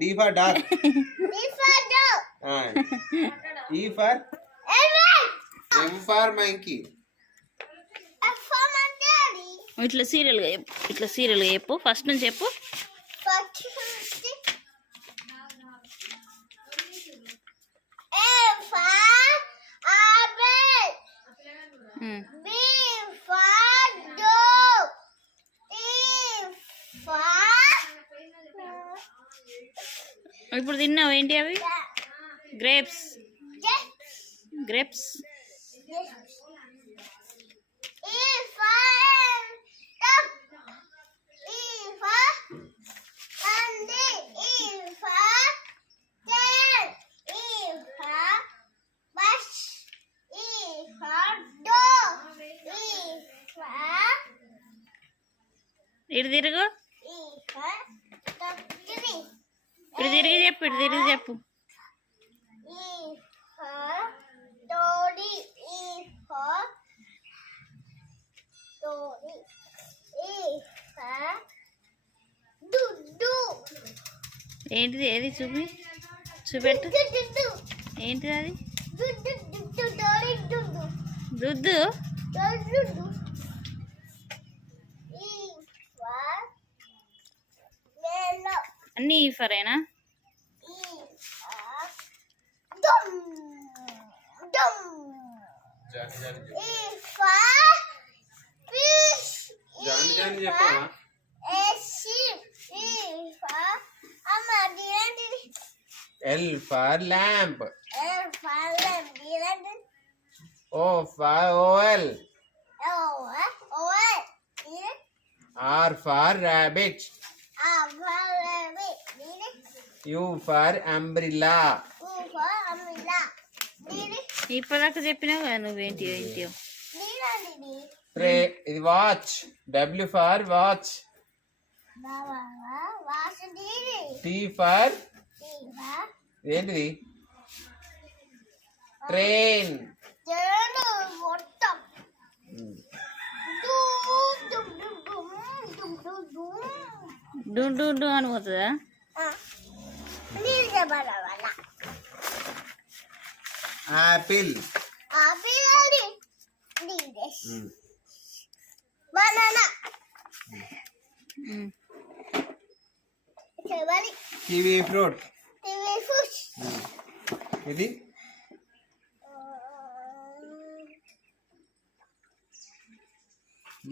D for dog. D for dog. E for elephant. M for monkey. F for monkey. ఇట్లా సీరియల్గా చెప్పు first నుంచి చెప్పు. First A for apple. B for dog. E for ఇప్పుడు తిన్నావు ఏంటి అవి? Grapes. E for duck. E for Andy. E for tail. E for bus. E for dog. E for ఇటు తిరుగు. E for duckling. ఇటు తిరిగి చెప్పు. E for Dory. E for Dory. E for Dudu. ఏంటిది? ఏది చూపెట్టు. Dudu. ఏంటిది అది? Dudu. Dory Dudu. దుద్దు. Dudu. E for Mellow. అన్నీ ఫరేనా? E for Dum. E for fish. Johnny చెప్పమ్మా. A sheep. E for L for lamp. L for lamb. O for owl. R for rabbit. R for rabbit. U for umbrella. U for umbrella. ఇప్పటిదాకా చెప్పినావు కదా నువ్వేంటియో. ఇది watch. W for watch. T for ఏంటిది? Train. Do అని పోతుందా? Apple. Banana. Kiwi fruit. Fish. ఇది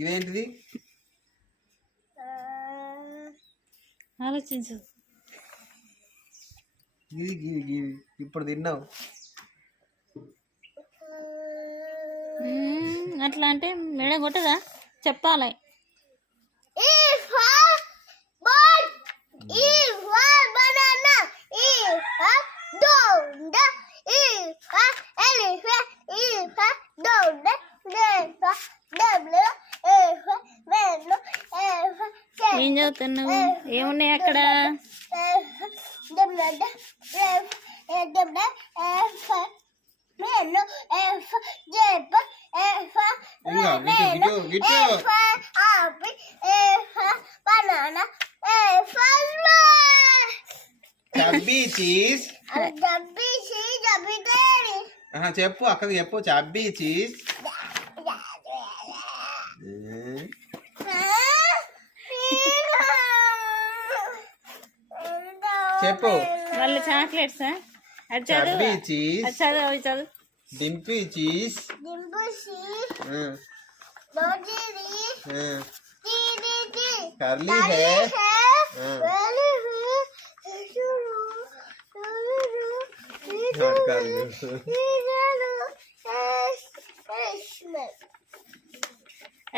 ఇదేంటిది? ఆలోచించు. ఇది ఇప్పుడు తిన్నావు. అట్లా అంటే మేడం కొట్టదా? చెప్పాలి. E for ball. E for banana. E for dog. E for elephant. E for dog. D for W. E for mellow. E for ఏం చదువుతున్నావు? ఏమున్నాయి అక్కడ? Chubby cheese. చెప్పు అక్కడికి చెప్పు. Chubby cheese. చెప్పు. వాళ్ళు చాక్లెట్స్. అది చదువు. చదువు. డింపీ చీజ్. Curly hair.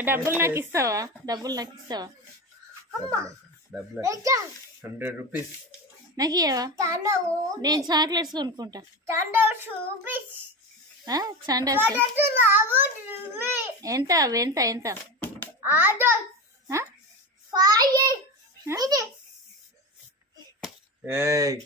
డబ్బులు నాకు ఇస్తావా? 100 రూపీస్ నాకు ఇవ్వవా? నేను చాక్లెట్స్ కొనుక్కుంటా. సండస్ ఎంత? ఎంత? ఏయ్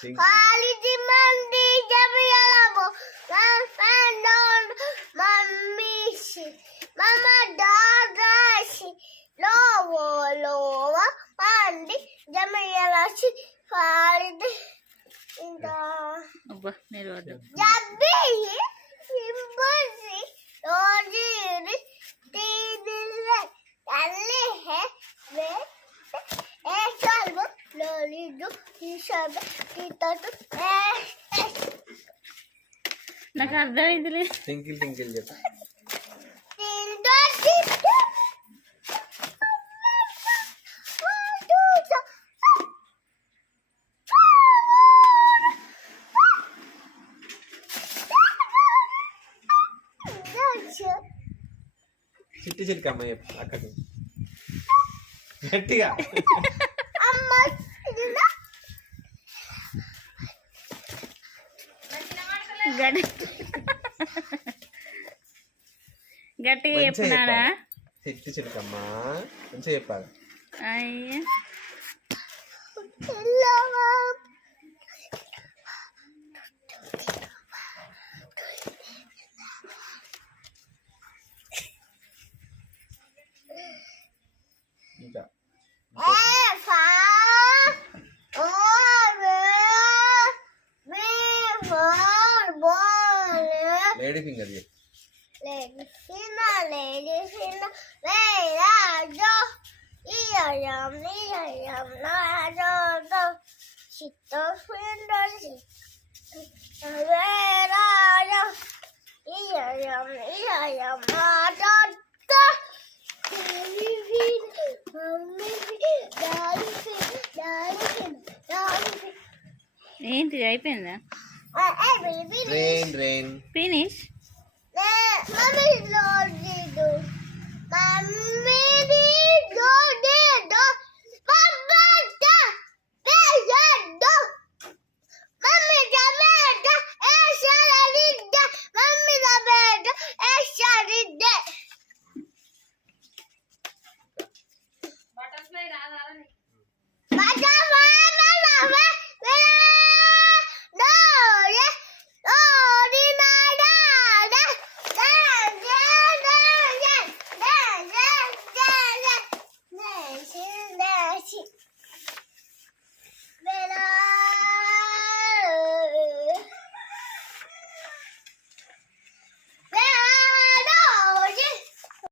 Think. Quality Monday, Javialabo, fan on Mummy, Mama Dada, Lowa, Monday, Jamialashi, Quality in the అబ్బా మీరు వద్దు. Jabby, Simbuzi, Lodi, Tidil, Tally, Salvo, Lolido, Tishabe, Titatu, నాకు అర్థమైందిలే. టింకిల్ టింకిల్ చెప్పు. చిట్టి చిటికమ్మ చెప్పు అక్కడి గట్టిగా. గట్టి గట్టిగా చెప్పినారా? చిట్టి చిటికమ్మ మంచిగా చెప్పాలి. అయ్యా ఇంకా లేడీ ఫింగర్ చెప్పు. ఏంటి అయిపోయిందా? Rain rain finish. Mummy, Lord, do. Mummy, Lord,